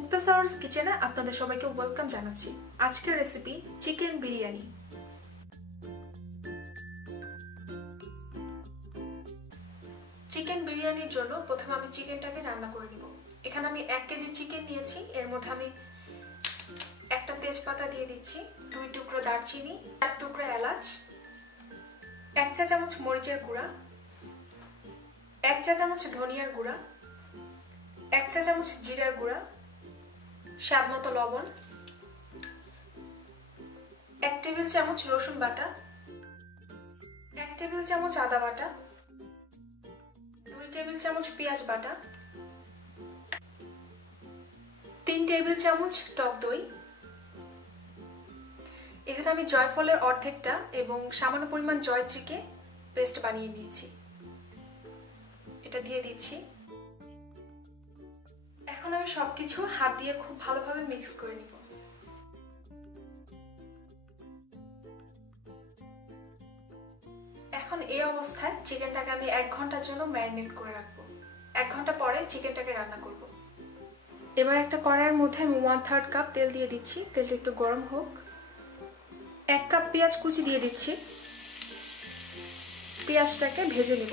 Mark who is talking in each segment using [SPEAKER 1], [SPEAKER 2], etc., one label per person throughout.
[SPEAKER 1] মুক্তাসাওয়ার্স কিচেনে আপনাদের সবাইকে ওয়েলকাম জানাচ্ছি। আজকের রেসিপি চিকেন বিরিয়ানি। চিকেন বিরিয়ানির জন্য প্রথমে আমি চিকেনটাকে রান্না করে নিব। এখানে আমি এক কেজি চিকেন নিয়েছি। এর মধ্যে আমি একটা তেজপাতা দিয়ে দিচ্ছি, দুই টুকরো দারচিনি এক টুকরো এলাচ, এক চা চামচ মরিচের গুঁড়া, এক চা চামচ ধনিয়ার গুঁড়া, এক চা চামচ জিরার গুঁড়া স্বাদ মতো লবণ, এক টেবিল চামচ রসুন বাটা, এক টেবিল চামচ আদা বাটা, দুই টেবিল চামচ পেঁয়াজ বাটা, তিন টেবিল চামচ টক দই। এখানে আমি জয়ফলের অর্ধেকটা এবং সামান্য পরিমাণ জয়ত্রীকে পেস্ট বানিয়ে নিয়েছি। এটা দিয়ে দিচ্ছি। আমি সবকিছু হাত দিয়ে খুব ভালোভাবে মিক্স করে নিব। এখন এই অবস্থায় চিকেনটাকে আমি এক ঘণ্টার জন্য ম্যারিনেট করে রাখব। এক ঘণ্টা পরে চিকেনটাকে রান্না করব। এবার একটা কড়াইয়ের মধ্যে আমি ওয়ান থার্ড কাপ তেল দিয়ে দিচ্ছি। তেলটা একটু গরম হোক। এক কাপ পেঁয়াজ কুচি দিয়ে দিচ্ছি। পেঁয়াজটাকে ভেজে নিব।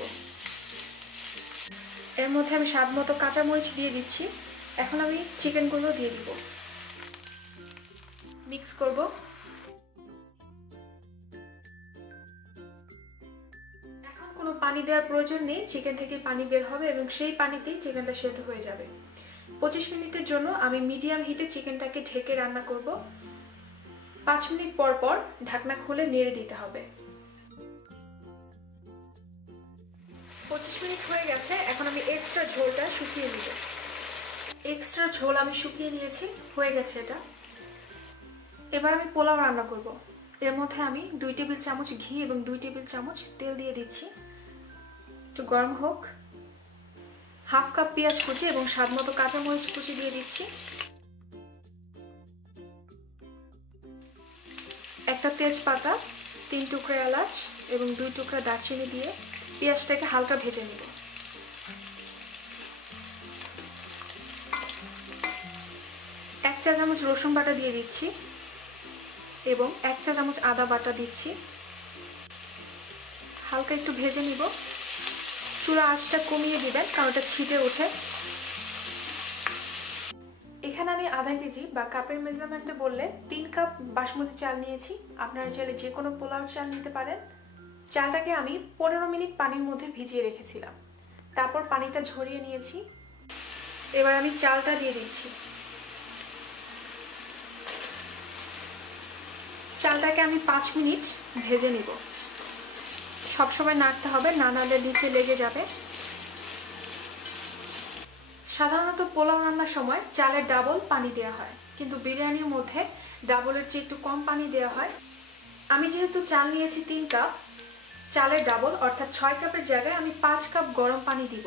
[SPEAKER 1] এর মধ্যে আমি স্বাদ মতো কাঁচামরিচ দিয়ে দিচ্ছি। এখন আমি চিকেনগুলো দিয়ে দিব। মিক্স করব। এখন কোনো পানি দেওয়ার প্রয়োজন নেই চিকেন থেকে পানি বের হবে এবং সেই পানিতেই চিকেনটা সেদ্ধ হয়ে যাবে। পঁচিশ মিনিটের জন্য আমি মিডিয়াম হিটে চিকেনটাকে ঢেকে রান্না করব। পাঁচ মিনিট পর পর ঢাকনা খুলে নেড়ে দিতে হবে। পঁচিশ মিনিট হয়ে গেছে, এখন আমি এক্সট্রা ঝোলটা শুকিয়ে নিব। এক্সট্রা ঝোল আমি শুকিয়ে নিয়েছি, হয়ে গেছে এটা। এবার আমি পোলাও রান্না করব। এর মধ্যে আমি দুই টেবিল চামচ ঘি এবং দুই টেবিল চামচ তেল দিয়ে দিচ্ছি। একটু গরম হোক। হাফ কাপ পেঁয়াজ কুচি এবং স্বাদ মতো কাঁচামরিচ কুচি দিয়ে দিচ্ছি। একটা তেজপাতা, তিন টুকরা এলাচ এবং দুই টুকরা দারচিনি দিয়ে পেঁয়াজটাকে হালকা ভেজে নিব। চা চামচ রসুন বাটা দিয়ে দিচ্ছি এবং এক চা চামচ আদা বাটা দিচ্ছি। হালকা একটু ভেজে নিব। চুলা আঁচটা কমিয়ে দিবেন, কারণ ওটা ছিটে ওঠে। এখানে আমি আধা কেজি বা কাপের মেজারমেন্টে বললে তিন কাপ বাসমতি চাল নিয়েছি। আপনারা চাইলে যে কোনো পোলাও চাল নিতে পারেন। চালটাকে আমি পনেরো মিনিট পানির মধ্যে ভিজিয়ে রেখেছিলাম। তারপর পানিটা ঝরিয়ে নিয়েছি। এবার আমি চালটা দিয়ে দিচ্ছি। চালটাকে আমি পাঁচ মিনিট ভেজে নিব। সবসময় নাড়তে হবে, না নাড়লে নিচে লেগে যাবে। সাধারণত পোলাও রান্নার সময় চালের ডাবল পানি দেওয়া হয়, কিন্তু বিরিয়ানির মধ্যে ডাবলের চেয়ে একটু কম পানি দেওয়া হয়। আমি যেহেতু চাল নিয়েছি তিন কাপ চালের ডাবল অর্থাৎ ছয় কাপের জায়গায় আমি পাঁচ কাপ গরম পানি দিব।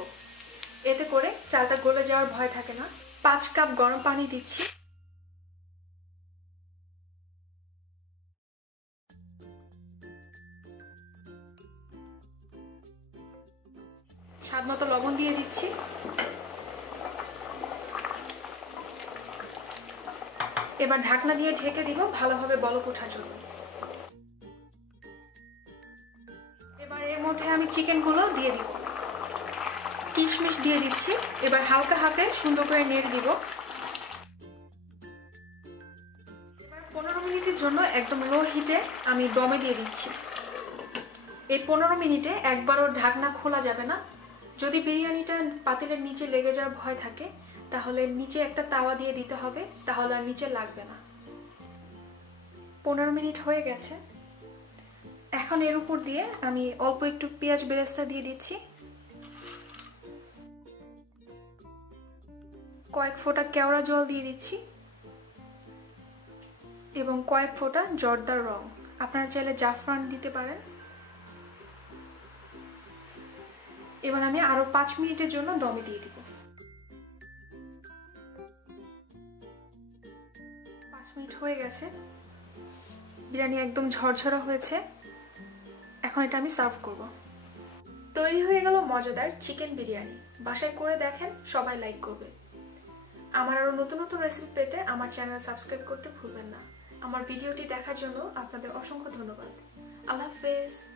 [SPEAKER 1] এতে করে চালটা গলে যাওয়ার ভয় থাকে না। পাঁচ কাপ গরম পানি দিচ্ছি। স্বাদ মতো লবণ দিয়ে দিচ্ছি। এবার ঢাকনা দিয়ে ঢেকে দিব ভালোভাবে বলক ওঠার জন্য। এবার এর মধ্যে আমি চিকেনগুলো দিয়ে দিব। কিশমিশ দিয়ে দিচ্ছি। এবার হালকা হাতে সুন্দর করে নেড়ে দিব। এবার পনেরো মিনিটের জন্য একদম লো হিটে আমি দমে দিয়ে দিচ্ছি। এই পনেরো মিনিটে একবারও ঢাকনা খোলা যাবে না। যদি বিরিয়ানিটা পাতিলের নিচে লেগে যাওয়ার ভয় থাকে, তাহলে নিচে একটা তাওয়া দিয়ে দিতে হবে, তাহলে আর নিচে লাগবে না। পনেরো মিনিট হয়ে গেছে। এখন এর উপর দিয়ে আমি অল্প একটু পেঁয়াজ বেরেস্তা দিয়ে দিচ্ছি। কয়েক ফোঁটা কেওড়া জল দিয়ে দিচ্ছি। এবং কয়েক ফোঁটা জর্দার রং। আপনারা চাইলে জাফরান দিতে পারেন। এবার আমি আরও পাঁচ মিনিটের জন্য দমে দিয়ে দিব। পাঁচ মিনিট হয়ে গেছে। বিরিয়ানি একদম ঝরঝরা হয়েছে। এখন এটা আমি সার্ভ করব। তৈরি হয়ে গেল মজাদার চিকেন বিরিয়ানি। বাসায় করে দেখেন, সবাই লাইক করবে। আমার আরও নতুন নতুন রেসিপি পেতে আমার চ্যানেল সাবস্ক্রাইব করতে ভুলবেন না। আমার ভিডিওটি দেখার জন্য আপনাদের অসংখ্য ধন্যবাদ। আল্লাহ হাফেজ।